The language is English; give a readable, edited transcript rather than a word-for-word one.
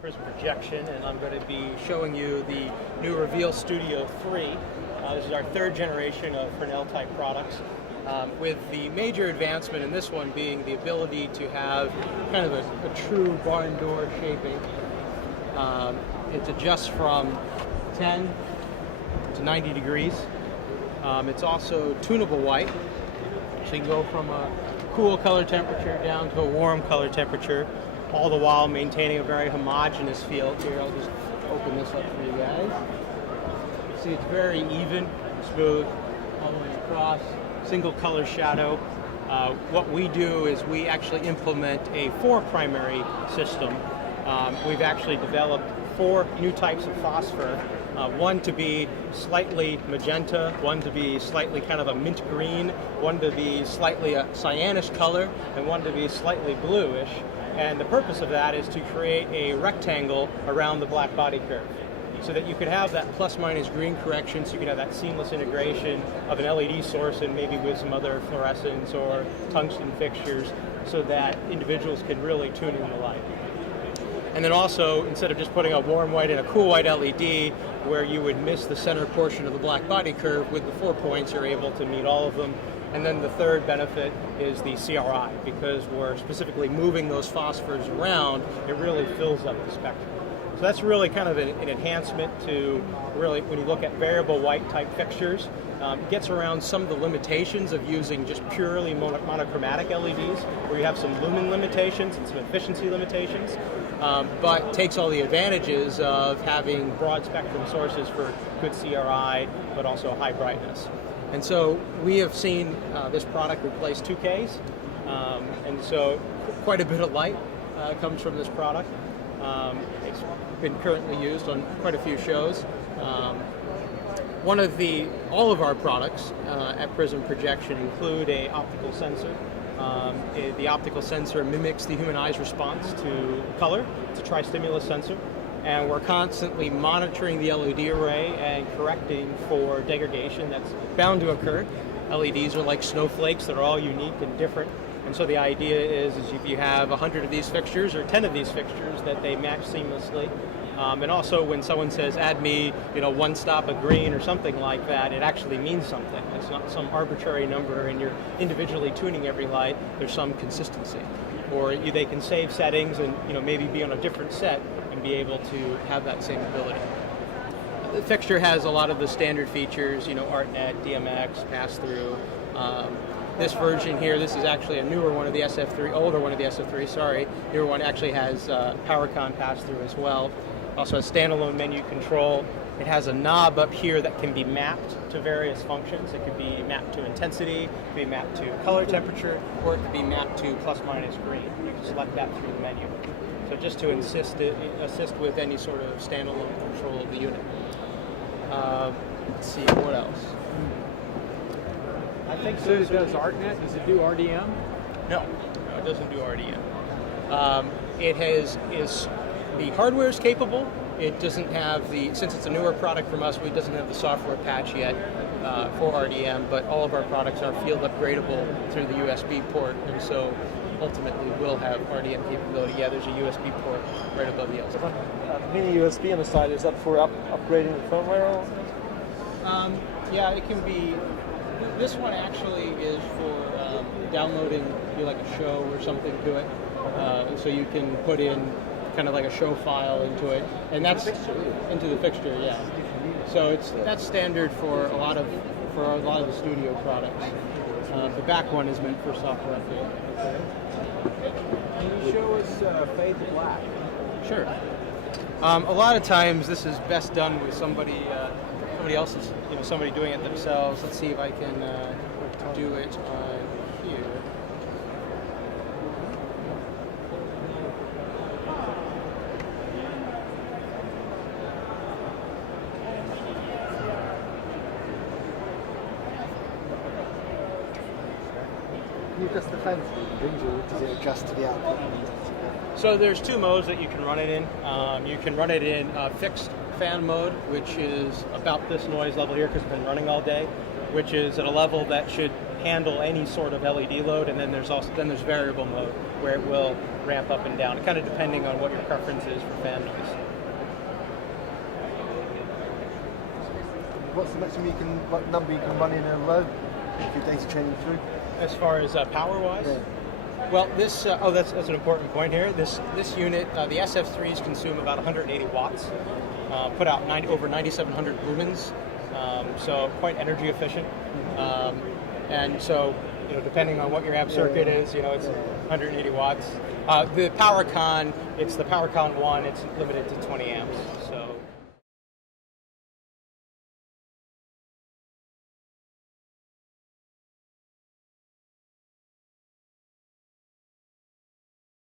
Prism projection, and I'm going to be showing you the new Reveal Studio 3. This is our third generation of fresnel type products, with the major advancement in this one being the ability to have kind of a true barn door shaping. It adjusts from 10 to 90 degrees. It's also tunable white, so you can go from a cool color temperature down to a warm color temperature, all the while maintaining a very homogeneous feel. Here, I'll just open this up for you guys. See, it's very even, smooth, all the way across, single color shadow. What we do is we actually implement a 4 primary system. We've actually developed 4 new types of phosphor. One to be slightly magenta, one to be slightly kind of a mint green, one to be slightly a cyanish color, and one to be slightly bluish. And the purpose of that is to create a rectangle around the black body curve, so that you could have that plus minus green correction, so you could have that seamless integration of an LED source and maybe with some other fluorescents or tungsten fixtures, so that individuals can really tune in the light. And then also, instead of just putting a warm white and a cool white LED, where you would miss the center portion of the black body curve, with the 4 points you're able to meet all of them. And then the third benefit is the CRI, because we're specifically moving those phosphors around, it really fills up the spectrum. So that's really kind of an enhancement to really, when you look at variable white type fixtures, it gets around some of the limitations of using just purely monochromatic LEDs, where you have some lumen limitations and some efficiency limitations, but takes all the advantages of having broad spectrum sources for good CRI, but also high brightness. And so we have seen this product replace 2Ks, and so quite a bit of light comes from this product. It's been currently used on quite a few shows. All of our products at Prism Projection include an optical sensor. The optical sensor mimics the human eye's response to color. It's a tri-stimulus sensor. And we're constantly monitoring the LED array and correcting for degradation that's bound to occur. LEDs are like snowflakes that are all unique and different. And so the idea is if you have 100 of these fixtures or 10 of these fixtures, that they match seamlessly. And also when someone says, add me 1 stop of green or something like that, it actually means something. It's not some arbitrary number and you're individually tuning every light. There's some consistency. Or they can save settings and maybe be on a different set and be able to have that same ability. The fixture has a lot of the standard features, ArtNet, DMX, pass-through. This version here, this is actually a newer one of the SF3, older one of the SF3, sorry. Newer one actually has PowerCon pass-through as well. Also has standalone menu control. It has a knob up here that can be mapped to various functions. It could be mapped to intensity, it could be mapped to color temperature, or it could be mapped to plus minus green. You can select that through the menu. So just to assist with any sort of standalone control of the unit. Let's see, what else? I think so. It does ArtNet. Does it do RDM? No, it doesn't do RDM. The hardware is capable. It doesn't have since it's a newer product from us, it doesn't have the software patch yet for RDM, but all of our products are field upgradable through the USB port, and so ultimately we'll have RDM capability. Yeah, there's a USB port right above the LCD. Mini USB on the side, is that for upgrading the firmware? Yeah, it can be. This one actually is for downloading, like a show or something to it, so you can put in kind of like a show file into it, and that's into the fixture, yeah. So that's standard for a lot of the studio products. The back one is meant for software update. Can you show us Fade to Black? Sure. A lot of times this is best done with somebody else's, somebody doing it themselves. Let's see if I can do it here. You adjust the fans, does it adjust to the output? So there's 2 modes that you can run it in. You can run it in fixed fan mode, which is about this noise level here because it's been running all day, which is at a level that should handle any sort of LED load, and then there's variable mode where it will ramp up and down, kind of depending on what your preference is for fan noise. What's the maximum what number you can run in a load if your data training through? As far as power-wise? Yeah. Well, this that's an important point here. This unit, the SF3s consume about 180 watts, put out over 9,700 lumens, so quite energy efficient. And so, depending on what your amp circuit is, it's 180 watts. The PowerCon, it's the PowerCon 1. It's limited to 20 amps. So.